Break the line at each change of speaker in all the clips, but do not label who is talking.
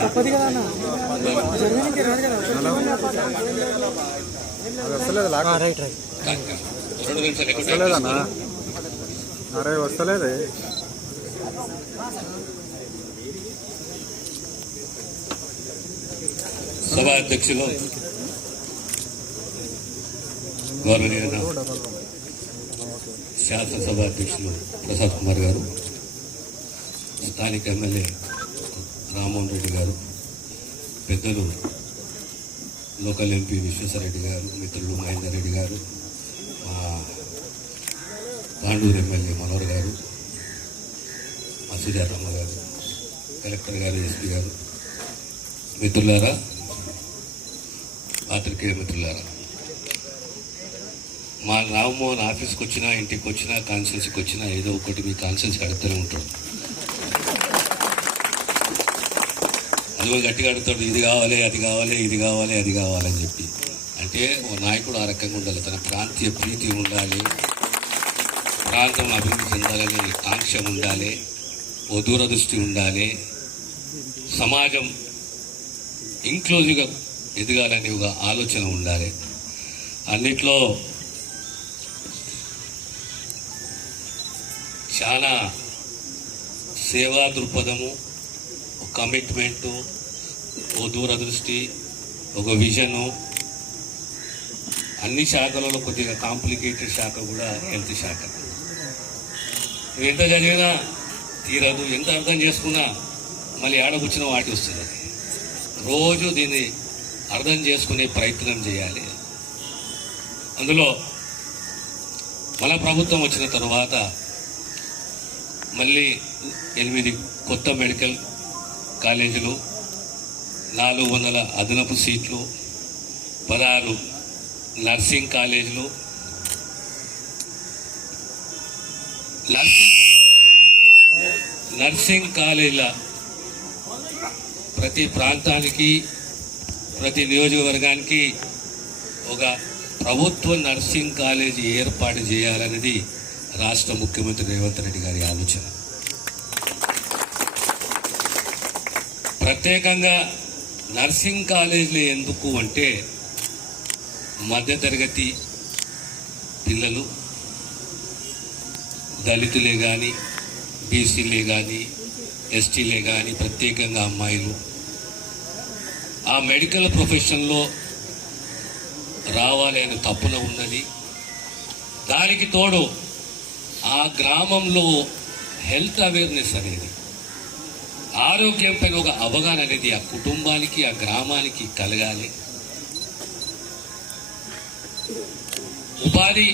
తప్పదు కదా అన్న. జర్మనీకి రాదు కదా.
అది వస్తలేదు
రైట్ రైట్.
వస్తలేదన్నా. అరే వస్తలేదు.
సభ అధ్యక్షులు గౌరవనీయ శాసనసభ అధ్యక్షులు ప్రసాద్ కుమార్ గారు స్థానిక ఎమ్మెల్యే రామ్మోహన్ రెడ్డి గారు పెద్దలు లోకల్ ఎంపీ విశ్వేశ్వరరెడ్డి గారు మిత్రులు మహేందర్ రెడ్డి గారు మా తాండూరు ఎమ్మెల్యే మనోహర్ గారు మా సుజాతమ్మ గారు కలెక్టర్ గారు ఎస్పీ గారు. మిత్రులారా పాత్రికేయ మిత్రులారా మా రామ్మోహన్ ఆఫీస్కి వచ్చినా ఇంటికి వచ్చినా కాన్సెన్స్కి వచ్చినా ఏదో ఒకటి మీ కాన్సెన్స్ అడుగుతూనే ఉంటాడు అదిగో గట్టిగా అడుగుతాడు ఇది కావాలి అది కావాలి ఇది కావాలి అది కావాలని చెప్పి. అంటే ఓ నాయకుడు ఆ రకంగా ఉండాలి తన ప్రాంతీయ ప్రీతి ఉండాలి ప్రాంతం అభివృద్ధి చెందాలని ఆంక్ష ఉండాలి ఓ దూరదృష్టి ఉండాలి సమాజం ఇంక్లూజివ్గా ఎదగాలని ఒక ఆలోచన ఉండాలి. అన్నిట్లో చాలా సేవా దృక్పథము కమిట్మెంటు ఓ దూరదృష్టి ఒక విజను అన్ని శాఖలలో కొద్దిగా కాంప్లికేటెడ్ శాఖ కూడా హెల్త్ శాఖ. ఎంత చదివినా తీరదు ఎంత అర్థం చేసుకున్నా మళ్ళీ ఆడకొచ్చిన వాటి వస్తుంది. రోజు దీన్ని అర్థం చేసుకునే ప్రయత్నం చేయాలి. అందులో మన ప్రభుత్వం వచ్చిన తర్వాత మళ్ళీ ఎనిమిది కొత్త మెడికల్ కాలేజీలో నాలుగు వందల అదనపు సీట్లు పదహారు నర్సింగ్ కాలేజీలు నర్సింగ్ కాలేజీల ప్రతి ప్రాంతానికి ప్రతి నియోజకవర్గానికి ఒక ప్రభుత్వ నర్సింగ్ కాలేజీ ఏర్పాటు చేయాలనేది రాష్ట్ర ముఖ్యమంత్రి రేవంత్ రెడ్డి గారి ఆలోచన. ప్రత్యేకంగా నర్సింగ్ కాలేజీలు ఎందుకు అంటే మధ్యతరగతి పిల్లలు దళితులే కానీ బీసీలే కానీ ఎస్టీలే కానీ ప్రత్యేకంగా అమ్మాయిలు. ఆ మెడికల్ ప్రొఫెషన్లో రావాలి అని తప్పున ఉన్నది. దానికి తోడు ఆ గ్రామంలో హెల్త్ అవేర్నెస్ అనేది ఆరోగ్యం పైన ఒక అవగాహన అనేది ఆ కుటుంబానికి ఆ గ్రామానికి కలగాలి. ఉపాధి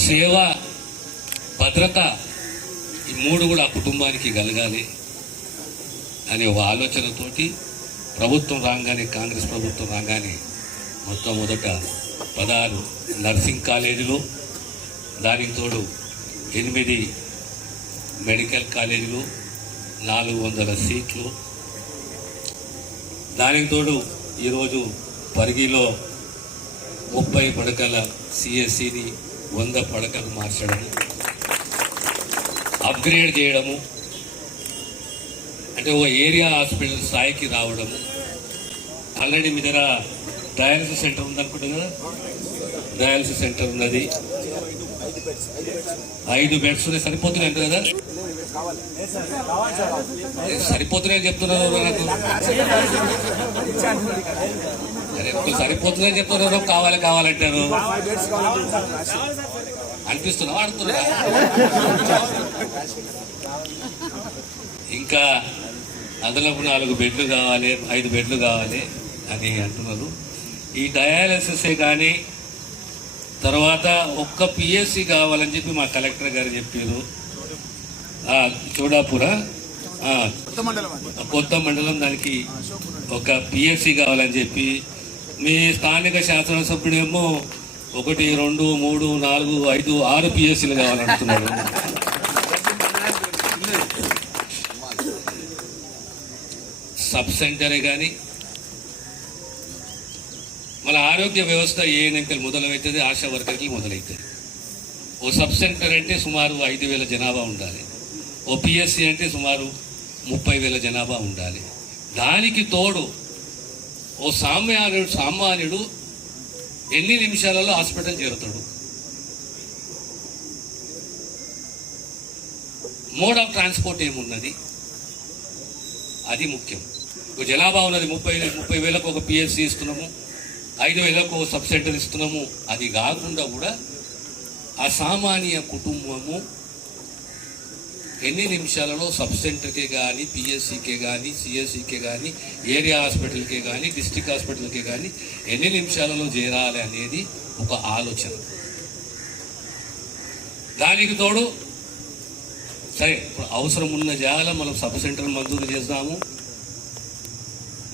సేవ భద్రత ఈ మూడు కూడా ఆ కుటుంబానికి కలగాలి అనే ఒక ఆలోచనతోటి ప్రభుత్వం రాగానే కాంగ్రెస్ ప్రభుత్వం రాగానే మొట్టమొదట పదహారు నర్సింగ్ కాలేజీలు దానికి తోడు ఎనిమిది మెడికల్ కాలేజీలు నాలుగు వందల సీట్లు. దానికి తోడు ఈరోజు పరిగిలో ముప్పై పడకల సిఎస్సిని వంద పడకలు మార్చడము అప్గ్రేడ్ చేయడము అంటే ఒక ఏరియా హాస్పిటల్ స్థాయికి రావడము. ఆల్రెడీ మీ దగ్గర డయాలసిస్ సెంటర్ ఉందనుకుంటా కదా? డయాలసిస్ సెంటర్ ఉన్నది. ఐదు బెడ్స్. ఉన్నాయి. సరిపోతున్నాయి కదా? సరిపోతున్నాయని చెప్తున్నారు నాకు. సరిపోతున్నాయని చెప్తున్నారు కావాలి కావాలంటారు అనిపిస్తున్నావా అడుగుతున్నా ఇంకా అదనపు నాలుగు బెడ్లు కావాలి ఐదు బెడ్లు కావాలి అని అంటున్నారు. ఈ డయాలసిసే కానీ తర్వాత ఒక్క పిఎస్సి కావాలని చెప్పి మా కలెక్టర్ గారు చెప్పారు. చోడాపుర కొత్త మండలం దానికి ఒక పిఎస్సి కావాలని చెప్పి మీ స్థానిక శాసనసభ్యుడేమో ఒకటి రెండు మూడు నాలుగు ఐదు ఆరు పిఎస్సీలు కావాలంటున్నారు సబ్ సెంటరే కానీ మన ఆరోగ్య వ్యవస్థ ఏ నెంకలు మొదలవుతుంది ఆశా వర్కర్కి మొదలవుతుంది ఓ సబ్ సెంటర్ అంటే సుమారు ఐదు వేల జనాభా ఉండాలి. ఓ పిఎస్సి అంటే సుమారు ముప్పై వేల జనాభా ఉండాలి. దానికి తోడు ఓ సామాన్యుడు సామాన్యుడు ఎన్ని నిమిషాలలో హాస్పిటల్ చేరుతాడు? మోడ్ ఆఫ్ ట్రాన్స్పోర్ట్ ఏమున్నది? అది ముఖ్యం. ఒక జనాభా ఉన్నది ముప్పై ముప్పై వేలకు ఒక పిఎస్సి ఇస్తున్నాము. ఐదు వేలకు ఒక సబ్ సెంటర్ ఇస్తున్నాము. అది కాకుండా కూడా అసామాన్య కుటుంబము ఎన్ని నిమిషాలలో సబ్ సెంటర్కే కానీ పిఎస్సికే కానీ సిఎస్సికే కానీ ఏరియా హాస్పిటల్కే కానీ డిస్టిక్ హాస్పిటల్కే కానీ ఎన్ని నిమిషాలలో చేరాలి అనేది ఒక ఆలోచన. దానికి తోడు సరే ఇప్పుడు అవసరం ఉన్న జాగాలో మనం సబ్ సెంటర్ మంజూరు చేస్తాము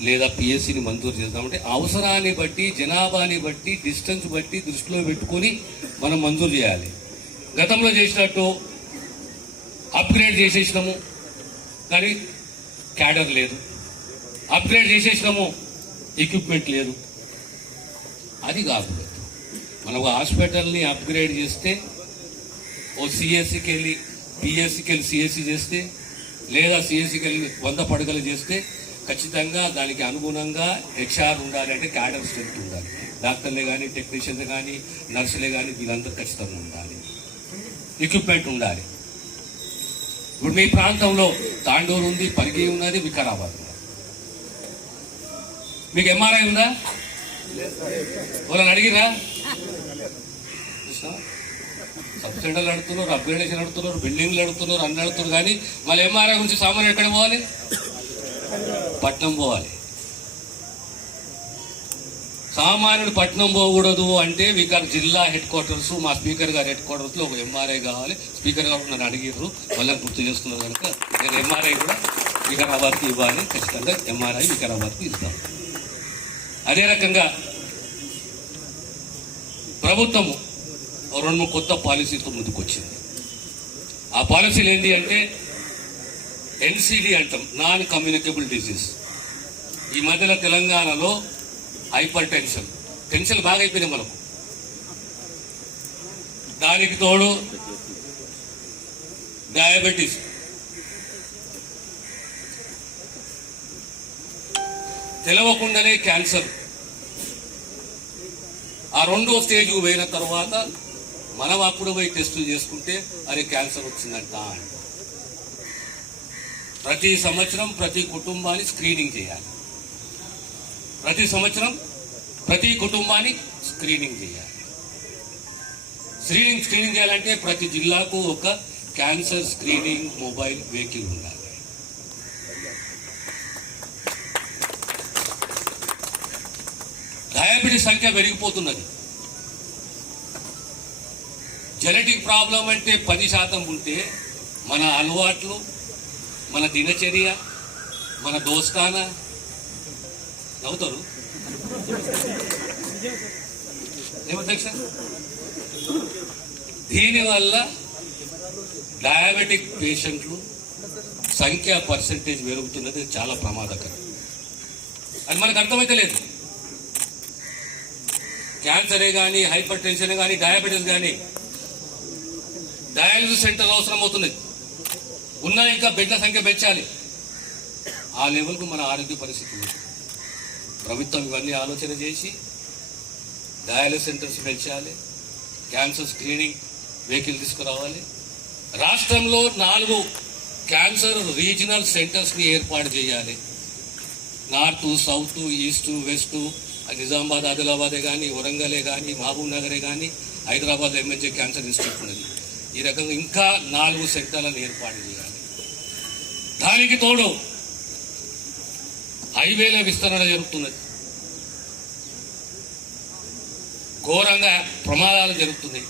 లేదా పిఎస్సిని మంజూరు చేద్దామంటే అవసరాన్ని బట్టి జనాభాని బట్టి డిస్టెన్స్ బట్టి దృష్టిలో పెట్టుకొని మనం మంజూరు చేయాలి. గతంలో చేసినట్టు అప్గ్రేడ్ చేసేసినాము. కానీ క్యాడర్ లేదు. అప్గ్రేడ్ చేసేసినాము. ఎక్విప్మెంట్ లేదు. అది కాదు. మనం ఒక హాస్పిటల్ని అప్గ్రేడ్ చేస్తే ఓ సిఎస్సికి వెళ్ళి పిఎస్సికి వెళ్ళి సిఎస్సి చేస్తే లేదా సిఎస్సికి వెళ్ళి వంద పడగలు చేస్తే ఖచ్చితంగా దానికి అనుగుణంగా హెచ్ఆర్ ఉండాలి అంటే క్యాడర్ స్ట్రెంత్ ఉండాలి. డాక్టర్లే కానీ టెక్నీషియన్స్ కానీ నర్సులే కానీ వీళ్ళందరూ ఖచ్చితంగా ఉండాలి. ఎక్విప్మెంట్ ఉండాలి. ఇప్పుడు మీ ప్రాంతంలో తాండూరు ఉంది పరిగి ఉన్నది వికారాబాద్ మీకు ఎంఆర్ఐ ఉందా? ఎవరైనా అడిగిరా సబ్ సెంటర్లు అడుగుతున్నారు అప్గ్రేడేషన్ అడుగుతున్నారు బిల్డింగ్లు అడుగుతున్నారు అన్ని అడుగుతున్నారు కానీ మళ్ళీ ఎంఆర్ఐ గురించి సామాన్లు ఎక్కడ పోవాలి? పట్నం పోవాలి. సామాన్యుడు పట్నం పోకూడదు అంటే వికార్ జిల్లా హెడ్ క్వార్టర్స్ మా స్పీకర్ గారి హెడ్ క్వార్టర్స్లో ఒక ఎంఆర్ఐ కావాలి. స్పీకర్ గారు నన్ను అడిగిర్రు. మళ్ళీ గుర్తు చేస్తున్నారు కనుక నేను ఎంఆర్ఐ కూడా వికారాబాద్కి ఇవ్వాలి. ఖచ్చితంగా ఎంఆర్ఐ వికారాబాద్కి ఇస్తాం. అదే రకంగా ప్రభుత్వము రెండు మూడు కొత్త పాలసీతో ముందుకు వచ్చింది ఆ పాలసీలు ఏంటి అంటే ఎన్సిడి అంటాం. నాన్ కమ్యూనికబుల్ డిసీజ్ ఈ మధ్యలో తెలంగాణలో హైపర్ టెన్షన్ టెన్షన్ బాగా అయిపోయింది మనకు. దానికి తోడు డయాబెటీస్. తెలవకుండానే క్యాన్సర్. ఆ రెండో స్టేజ్ పోయిన తర్వాత మనం అప్పుడు పోయి టెస్టులు చేసుకుంటే అది క్యాన్సర్ వచ్చిందంట ప్రతి సంవత్సరం ప్రతి కుటుంబాన్ని స్క్రీనింగ్ చేయాలి. ప్రతి సంవత్సరం ప్రతి కుటుంబాన్ని స్క్రీనింగ్ చేయాలి. స్క్రీనింగ్ స్క్రీనింగ్ చేయాలంటే ప్రతి జిల్లాకు ఒక క్యాన్సర్ స్క్రీనింగ్ మొబైల్ వెహికల్ ఉండాలి. డయాబెటీస్ సంఖ్య పెరిగిపోతున్నది. జెనెటిక్ ప్రాబ్లం అంటే పది శాతం ఉంటే మన అలవాట్లు మన దినచర్య మన దోస్తానా నవ్వుతారు. ఏమధ్యక్ష దీనివల్ల డయాబెటిక్ పేషెంట్లు సంఖ్య పర్సంటేజ్ పెరుగుతున్నది చాలా ప్రమాదకరం. అది మనకు అర్థమైతే లేదు. క్యాన్సరే కానీ హైపర్ టెన్షన్ కానీ డయాబెటీస్ కానీ డయాలసిస్ సెంటర్ అవసరం అవుతుంది. ఉన్న ఇంకా బెడ్ల సంఖ్య పెంచాలి. ఆ లెవెల్కు మన ఆరోగ్య పరిస్థితి ఉంది ప్రభుత్వం ఇవన్నీ ఆలోచన చేసి డయాలసిస్ సెంటర్స్ పెంచాలి క్యాన్సర్ స్క్రీనింగ్ వెహికల్ తీసుకురావాలి. రాష్ట్రంలో నాలుగు క్యాన్సర్ రీజనల్ సెంటర్స్ని ఏర్పాటు చేయాలి. North south east west Nizamabad ఆదిలాబాదే కానీ వరంగలే కానీ మహబూబ్ నగరే కానీ హైదరాబాద్ ఎంహెచ్ఏ క్యాన్సర్ ఇన్స్టిట్యూట్ ఉన్నది. ఈ రకంగా ఇంకా నాలుగు సెంటర్లను ఏర్పాటు చేయాలి. దానికి తోడు హైవేల విస్తరణ జరుగుతున్నది. ఘోరంగా ప్రమాదాలు జరుగుతున్నాయి.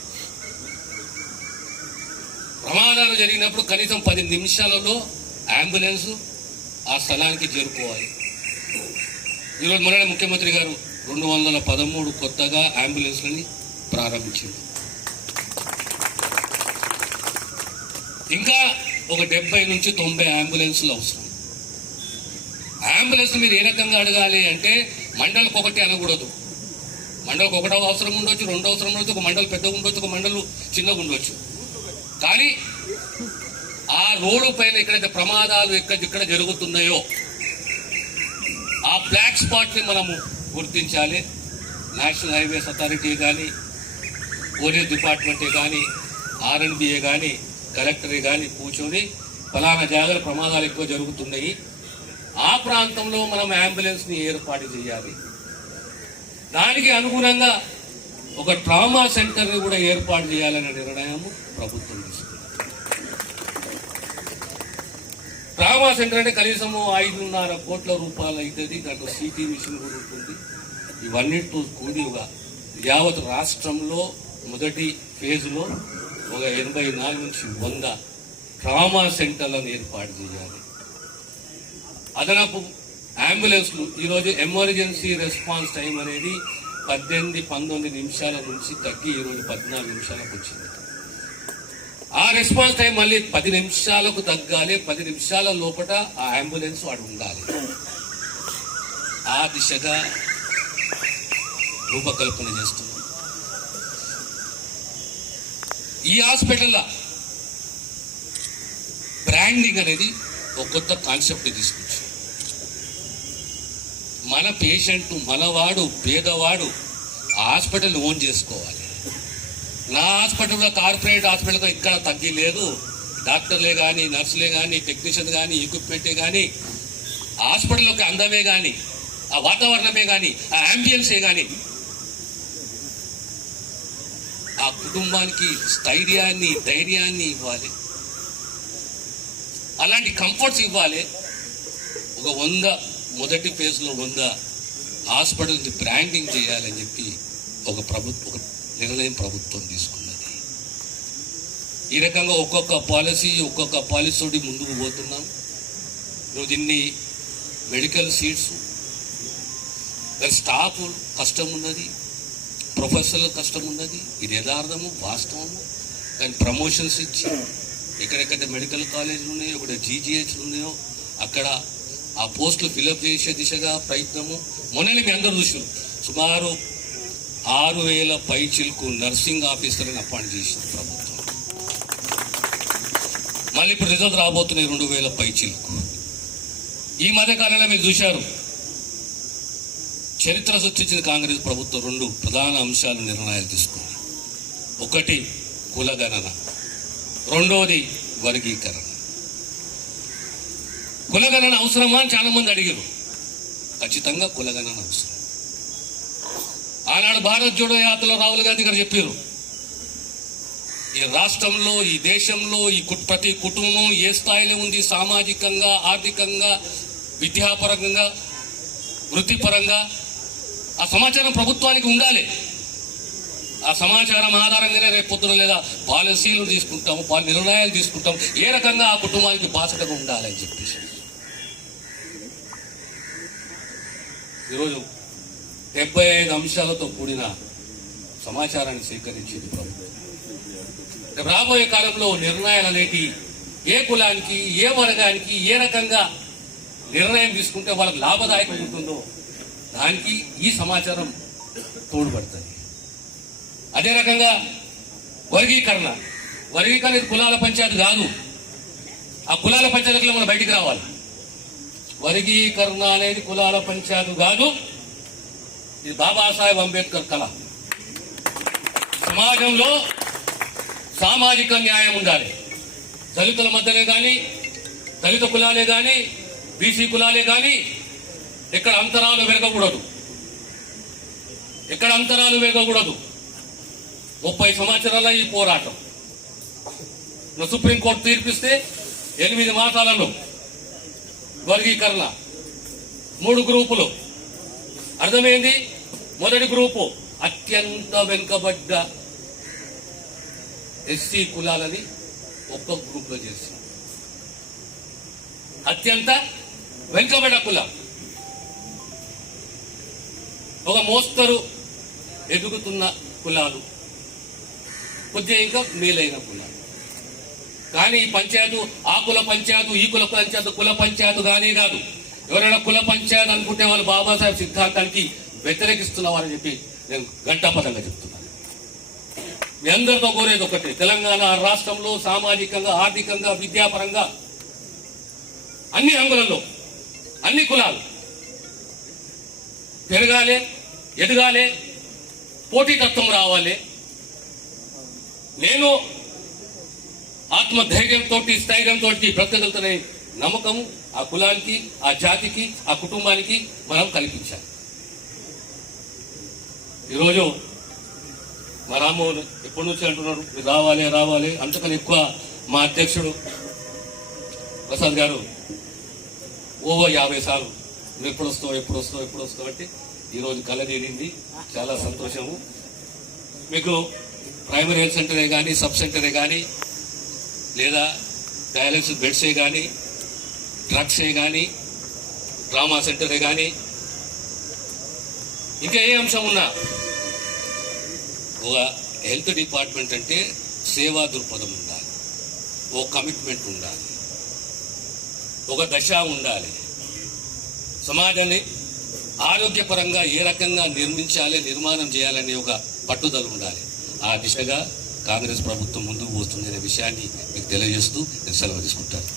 ప్రమాదాలు జరిగినప్పుడు కనీసం పది నిమిషాలలో అంబులెన్స్ ఆ స్థలానికి చేరుకోవాలి. ఈరోజు మొన్న ముఖ్యమంత్రి గారు రెండు వందల పదమూడు కొత్తగా అంబులెన్స్లని ప్రారంభించింది ఇంకా ఒక డెబ్బై నుంచి తొంభై అంబులెన్స్లు అవసరం. అంబులెన్స్ మీరు ఏ రకంగా అడగాలి అంటే మండలకు ఒకటి అనకూడదు. మండలకు ఒకటో అవసరం ఉండొచ్చు రెండో అవసరం ఉండొచ్చు ఒక మండలు పెద్దగా ఉండొచ్చు ఒక మండలు చిన్నగా ఉండొచ్చు. కానీ ఆ రోడ్డు పైన ఎక్కడైతే ప్రమాదాలు ఎక్కడ ఇక్కడ జరుగుతున్నాయో ఆ బ్లాక్ స్పాట్ని మనము గుర్తించాలి. నేషనల్ హైవేస్ అథారిటీ కానీ పోలీస్ డిపార్ట్మెంటే కానీ ఆర్ఎన్బిఏ కానీ కలెక్టరే కానీ కూర్చొని ఫలానా జాగాల ప్రమాదాలు ఎక్కువ జరుగుతున్నాయి. ఆ ప్రాంతంలో మనం అంబులెన్స్ని ఏర్పాటు చేయాలి. దానికి అనుగుణంగా ఒక ట్రామా సెంటర్ని కూడా ఏర్పాటు చేయాలనే నిర్ణయం ప్రభుత్వం తీసుకుంది. ట్రామా సెంటర్ అంటే కనీసం ఐదున్నర కోట్ల రూపాయలు అవుతుంది దాంట్లో సిటీ మిషన్ కూడా ఉంటుంది. ఇవన్నిటితో ఒక యావత్ రాష్ట్రంలో మొదటి ఫేజ్లో ఒక ఎనభై నాలుగు నుంచి వంద ట్రామా సెంటర్లను ఏర్పాటు చేయాలి. అదనపు అంబులెన్స్లు. ఈరోజు ఎమర్జెన్సీ రెస్పాన్స్ టైం అనేది పద్దెనిమిది పంతొమ్మిది నిమిషాల నుంచి తగ్గి ఈరోజు పద్నాలుగు నిమిషాలకు వచ్చింది. ఆ రెస్పాన్స్ టైం మళ్ళీ పది నిమిషాలకు తగ్గాలి. పది నిమిషాల లోపల ఆ అంబులెన్స్ వాడు ఉండాలి. ఆ దిశగా రూపకల్పన చేస్తున్నాం. ఈ హాస్పిటల్లో బ్రాండింగ్ అనేది ఒక కొత్త కాన్సెప్ట్ తీసుకొచ్చింది. మన పేషెంట్ మనవాడు పేదవాడు హాస్పిటల్ ఓన్ చేసుకోవాలి. నా హాస్పిటల్లో కార్పొరేట్ హాస్పిటల్తో ఇక్కడ తగ్గి లేదు. డాక్టర్లే కానీ నర్సులే కానీ టెక్నీషియన్ కానీ ఎక్విప్మెంటే కానీ హాస్పిటల్లోకి అందమే కానీ ఆ వాతావరణమే కానీ ఆ అంబియన్సే కానీ ఆ కుటుంబానికి స్థైర్యాన్ని ధైర్యాన్ని ఇవ్వాలి. అలాంటి కంఫర్ట్స్ ఇవ్వాలి. ఒక వంద మొదటి ఫేజ్లో వంద హాస్పిటల్ని బ్రాండింగ్ చేయాలని చెప్పి ఒక ప్రభుత్వం ఒక నిర్ణయం ప్రభుత్వం తీసుకున్నది. ఈ రకంగా ఒక్కొక్క పాలసీ ఒక్కొక్క పాలసీ తోటి ముందుకు పోతున్నాం. నువ్వు దీన్ని మెడికల్ సీట్స్ దాని స్టాఫ్ కష్టం ఉన్నది ప్రొఫెసర్లకు కష్టం ఉన్నది ఇది యథార్థము వాస్తవము. దాని ప్రమోషన్స్ ఇచ్చి ఎక్కడెక్కడ మెడికల్ కాలేజీలు ఉన్నాయో ఇక్కడ జీజీహెచ్లు ఉన్నాయో అక్కడ ఆ పోస్టులు ఫిలప్ చేసే దిశగా ప్రయత్నము. మొన్ననే మీ అందరూ చూసారు సుమారు ఆరు వేల పైచిల్కు నర్సింగ్ ఆఫీసర్ని అపాయింట్ చేసింది ప్రభుత్వం. మళ్ళీ ఇప్పుడు రిజల్ట్ రాబోతున్నాయి రెండు వేల పైచిల్కు. ఈ మధ్య కాలంలో మీరు చూశారు. చరిత్ర సృష్టించిన కాంగ్రెస్ ప్రభుత్వం రెండు ప్రధాన అంశాలు నిర్ణయాలు తీసుకుంది. ఒకటి కులగణన రెండవది వర్గీకరణ. కులగణన అవసరమా అని చాలా మంది అడిగారు. ఖచ్చితంగా కులగణన అవసరం. ఆనాడు భారత్ జోడో యాత్రలో రాహుల్ గాంధీ గారు చెప్పారు. ఈ రాష్ట్రంలో ఈ దేశంలో ఈ ప్రతి కుటుంబం ఏ స్థాయిలో ఉంది? సామాజికంగా ఆర్థికంగా విద్యాపరంగా వృత్తిపరంగా? ఆ సమాచారం ప్రభుత్వానికి ఉండాలి. ఆ సమాచారం ఆధారంగానే రేపు పొద్దున లేదా పాలసీలు తీసుకుంటాము పాల నిర్ణయాలు తీసుకుంటాం ఏ రకంగా ఆ కుటుంబానికి బాసటగా ఉండాలని చెప్పేసి. ఈరోజు డెబ్బై ఐదు అంశాలతో కూడిన సమాచారాన్ని సేకరించింది ప్రభుత్వం. రాబోయే కాలంలో నిర్ణయాలు అనేటి ఏ కులానికి ఏ వర్గానికి ఏ రకంగా నిర్ణయం తీసుకుంటే వాళ్ళకి లాభదాయకం ఉంటుందో దానికి ఈ సమాచారం తోడ్పడుతుంది. అదే రకంగా వర్గీకరణ. వర్గీకరణ ఇది కులాల పంచాయతీ కాదు. ఆ కులాల పంచాయతీలో మనం బయటికి రావాలి. వర్గీకరణ అనేది కులాల పంచాలు కాదు. ఇది బాబాసాహెబ్ అంబేద్కర్ కళ. సమాజంలో సామాజిక న్యాయం ఉండాలి. దళితుల మధ్యనే కానీ దళిత కులాలే కానీ బీసీ కులాలే కానీ ఇక్కడ అంతరాలు పెరగకూడదు. ఇక్కడ అంతరాలు పెరగకూడదు. ముప్పై సంవత్సరాల ఈ పోరాటం. సుప్రీంకోర్టు తీర్పిస్తే ఎనిమిది మాసాలలో వర్గీకరణ. మూడు గ్రూపులు. అర్థమైంది? మొదటి గ్రూపు అత్యంత వెనుకబడ్డ ఎస్సీ కులాలని ఒక్క గ్రూప్లో చేసి అత్యంత వెనుకబడ్డ కులం. ఒక మోస్తరు ఎదుగుతున్న కులాలు. కొద్దిగా ఇంకా మేలైన కులాలు. కానీ ఈ పంచాయతీ ఆ కుల పంచాయతీ ఈ కుల పంచాయతీ కుల పంచాయతీ కానీ కాదు. ఎవరైనా కుల పంచాయతీ అనుకుంటే వాళ్ళు బాబాసాహెబ్ సిద్ధాంతానికి వ్యతిరేకిస్తున్నామని చెప్పి నేను గంటాపదంగా చెప్తున్నాను. మీ అందరితో కోరేది ఒకటి తెలంగాణ రాష్ట్రంలో సామాజికంగా ఆర్థికంగా విద్యాపరంగా అన్ని రంగులలో అన్ని కులాలు పెరగాలి ఎదగాలి పోటీతత్వం రావాలి. నేను ఆత్మధైర్యంతో స్థైర్యంతో బ్రతకగలుగుతానే నమ్మకం ఆ కులానికి ఆ జాతికి ఆ కుటుంబానికి మనం కల్పించాలి. ఈరోజు మా రామ్మోహన్ ఎప్పటి నుంచి అంటున్నారు మీరు రావాలి రావాలి అంతకని ఎక్కువ మా అధ్యక్షుడు ప్రసాద్ గారు ఓవో యాభై సార్లు నువ్వు ఎప్పుడు వస్తావు ఎప్పుడు వస్తావు ఎప్పుడు వస్తావు అంటే ఈరోజు కళ చాలా సంతోషము. మీకు ప్రైమరీ హెల్త్ సెంటరే కానీ సబ్ సెంటరే కానీ లేదా డయాలసిస్ బెడ్సే కానీ డ్రగ్సే కానీ డ్రామా సెంటరే కానీ ఇంకా ఏ అంశం ఉన్నా ఒక హెల్త్ డిపార్ట్మెంట్ అంటే సేవా దృక్పథం ఉండాలి ఓ కమిట్మెంట్ ఉండాలి ఒక దశ ఉండాలి. సమాజాన్ని ఆరోగ్యపరంగా ఏ రకంగా నిర్మించాలి నిర్మాణం చేయాలనే ఒక పట్టుదల ఉండాలి. ఆ దిశగా కాంగ్రెస్ ప్రభుత్వం ముందుకు పోతుందనే విషయాన్ని తెలియజేస్తూ నేను సెలవు తీసుకుంటాను.